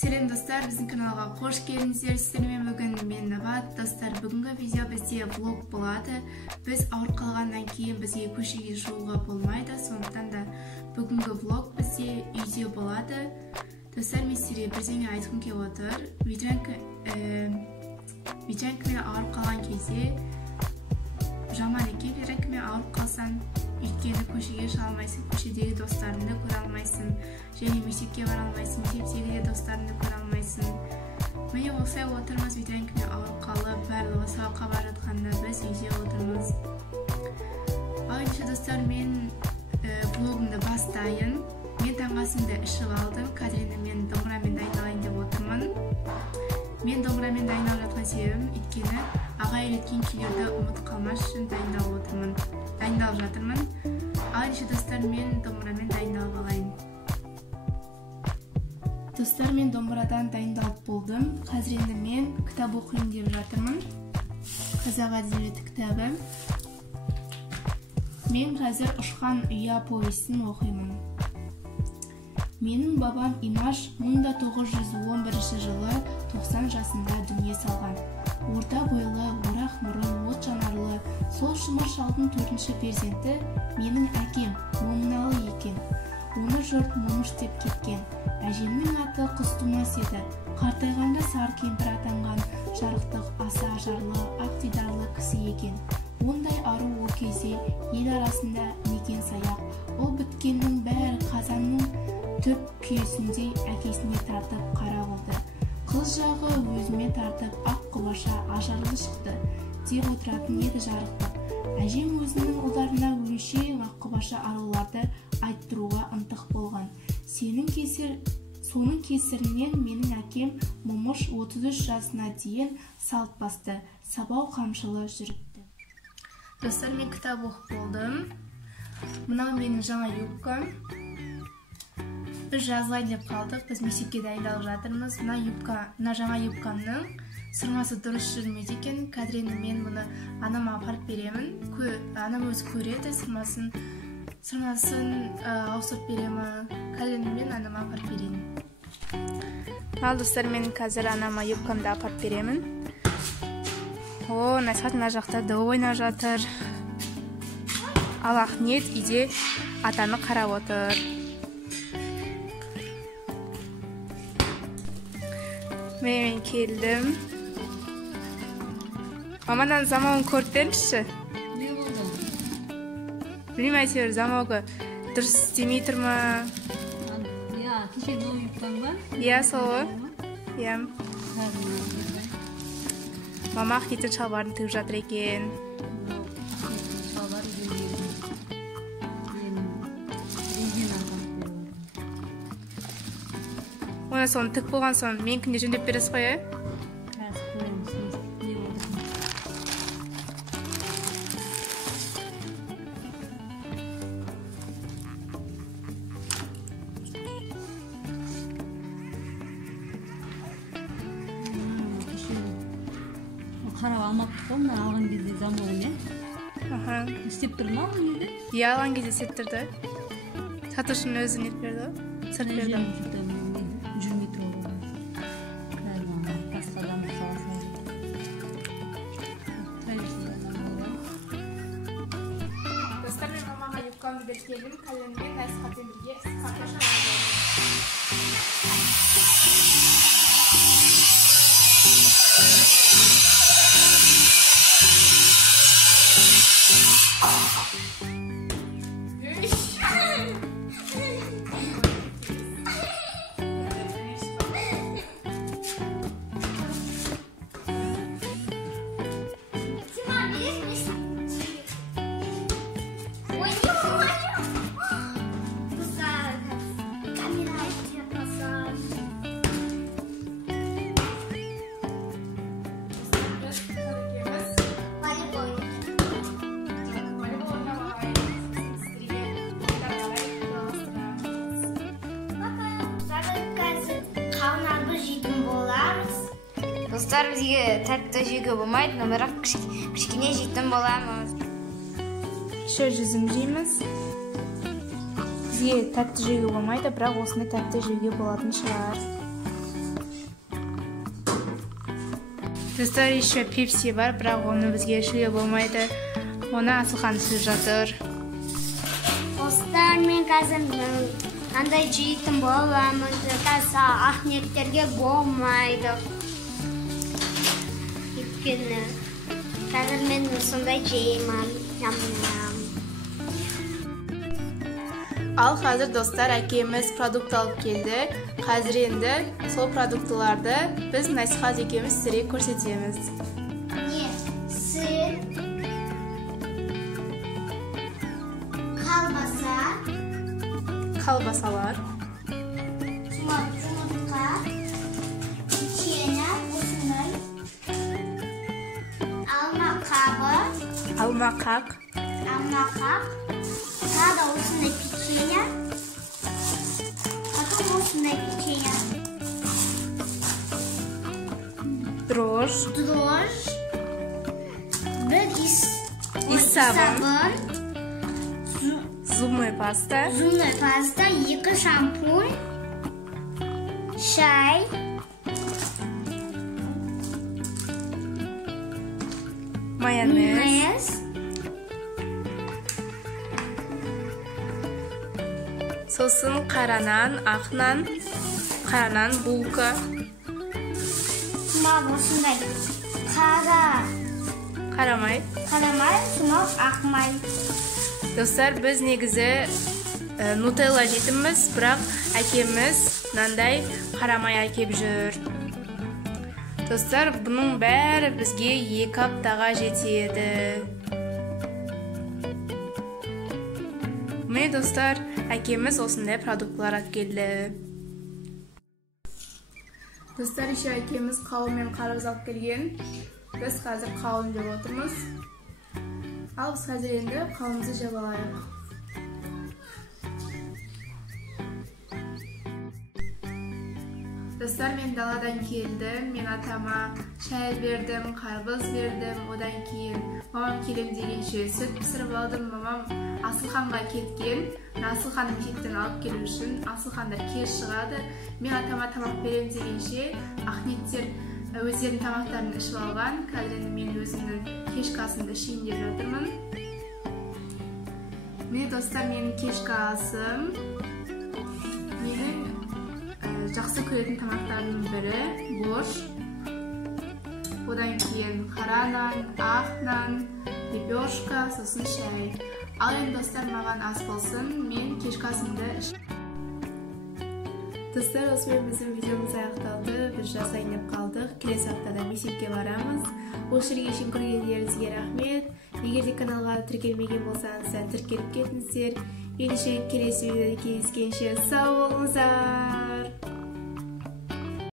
Сәлем достар, біздің каналға қош келдіңіздер. Сіздермен бүгін мен Нават. Достар, бүгінгі видео бізде влог болады. Біз ауырып қалғаннан кейін бізге көшеге шығуға болмайды. Сондықтан да бүгінгі влог бізде үйде болады. Достар, мен сіздерге бірдеңе айтқым келіп отыр. Ветрянкамен ауырып қалған кезде жаман екен. Ветрянкамен ауырып қалсаң, өйткені көшеге шыға алмайсың, көшедегі достарыңды көре алмайсың, және мектепке бара алмайсың, мектептегі де достарыңды көре алмайсың. Міне осылай отырмыз, ветрянкамен ауырып қалып, барлығы сабаққа бара жатқанда біз үйде отырмыз. Ал ендеше достар, мен влогымды бастайын. Мен таңғасымды ішіп алдым. Қазір мен домбырамен дайындалайын деп отырмын. Мен домбырамен дайындалып жатқан себебім, өйткені аға үйреткен күйлерді ұмытып қалмас үшін дайындалып жатырмын. Ал ендеше достар, мен домбырамен дайындалып алайын. Достар, мен домбырадан дайындалып болдым. Қазір енді мен кітап оқиын деп жатырмын. Қазақ әдебиеті кітабы. Мен қазір Ұшқан ұя повестін оқимын. Менің бабам Имаш 1911 жылы 90 жасында дүние салған. Орта бойлы, орақ мұрын, от жанарлы, сол шымыр шалдың 4-ші перзенті менің әкем Момыналы екен. Оны жұрт Момыш деп кеткен. Әжемнің аты Құстумас еді. Қартайғанда Сары кемпір атанған, жарықтық, аса ажарлы, ақ дидарлы кісі екен. Ондай ару ол кезде ел арасында некен саяқ. Ол біткеннің бәрі қазанның түп күйесіндей әкесіне тартып қара болды. Қыз жағы өзіме тартып ақ құбаша ажарлы шықты деп отыратын еді жарықтық. Әжем өзінің ұлдарына өңшең ақ құбаша аруларды айттыруға ынтық болған. Соның кесірінен менің әкем Момыш 33 жасына дейін салт басты, сабау қамшылы жүріпті. Достар, мен кітап оқып болдым. Мынау менің жаңа юбкам. Біз жазылайын деп қалдық, біз мектепке дайындалып жатырмыз. Мына жаңа юбкамның сырмасы дұрыс жүрмейді екен. Қазір мен бұны анама апарып беремін. Анам өзі көреді, сырмасын ауыстырып беремін. Қазір мен анама апарып берейін. Ал достар, мен қазір анама юбкамды апарып беремін. Насат мына жақта да ойнап жатыр. Ал Ахмет үйде атаны қарап отыр. Мен келдім. Мамадан замауын көріп беріңізші. Не болды? Білмеймін, әйтеуір замауы дұрыс істемей тұр ма? Кеше новый юбкаң ба? Иә, сол ғой. Иә. Мама Ахметтің шалбарын тігіп жатыр екен. Оны соны тік болған соң мен күнде жөндеп бересіз ғой, Қазір көреміз, не болды. Қарап алмапты ғой, мына алған кезде замауын, істеп тұр ма ол неде? Иә, алған кезде істеп тұрды. Сатушының өзі нетіп берді ғой? Сырт берді. Жүрмей тұр ғой. Басқадан қаласың. Достар, мен мамаға юбкамды беріп келдім. Қазір мен Насихатпен бірге ысқаққа шығарып Достар, бізге тәтті жеуге болмайды, бірақ кішкене жейтін боламыз. Жүзім жейміз. Бізге тәтті жеуге болмайды, бірақ осыны тәтті жеуге болатын шығар. Достар, еще пепси бар, бірақ оны бізге ішуге болмайды. Оны Асылхан ішіп жатыр. Достар, мен қазір андай жейтін боламын. Қазір ақниеттерге болмайды. Өйткені қазір мен сондай жеймін. Ал қазір достар, әкеміз продукт алып келді. Қазір енді сол продуктыларды біз Насихат екеуміз сіздерге көрсетеміз. Міне сыр, Колбасалар, жұмыртқа, печенье, осындай, алма қабы, алма қақ, тағы осындай печенье, потом осындай печенье, дрожь, бір сабын, зубная паста, екі шампунь, шай, майонез, сосын қара нан, ақ нан, қара нан, булка, сымақ осындай қарамай. сымақ ақ май. Достар, біз негізі нутелла жейтінбіз, бірақ әкеміз мынандай қарамай әкеп жүр. Достар, бұның бәрі бізге 2 аптаға жетеді. Міне достар, әкеміз осындай продуктлар алып келді. Достар, еще әкеміз қауын мен қарбыз алып келген. Біз қазір қауын жеп отырмыз. Ал біз қазір енді қауынымызды жеп алайық. Достар, мен даладан келдім. Мен атама шай бердім, қарбыз бердім. Одан кейін мамам келем дегенше сүт пісіріп алдым. Мамам Асылханға кеткен. Асылхан мектептен алып келу үшін. Асылхандар кеш шығады. Мен атама тамақ берем дегенше ақниеттер өздерінің тамақтарын ішіп алған. Қазір мен өзімнің кешкі асымды ішейін деп жатырмын. Міне достар, менің кешкі асым. Менің жақсы көретін тамақтарымның бірі борщ. Одан кейін қара нан, ақ нан, лепешка, сосын шай. Ал енді достар, маған ас болсын, мен кешкі асымды ішейін. Достар, осымен біздің видеомыз аяқталды. Біз жасайын деп қалдық. Келесі аптада мектепке барамыз. Осы жерге шейін көргендеріңізге рахмет. Егер де каналға тіркелмеген болсаңыздар, тіркеліп кетіңіздер. Ендеше келесі видеода кездескенше сау болыңыздар.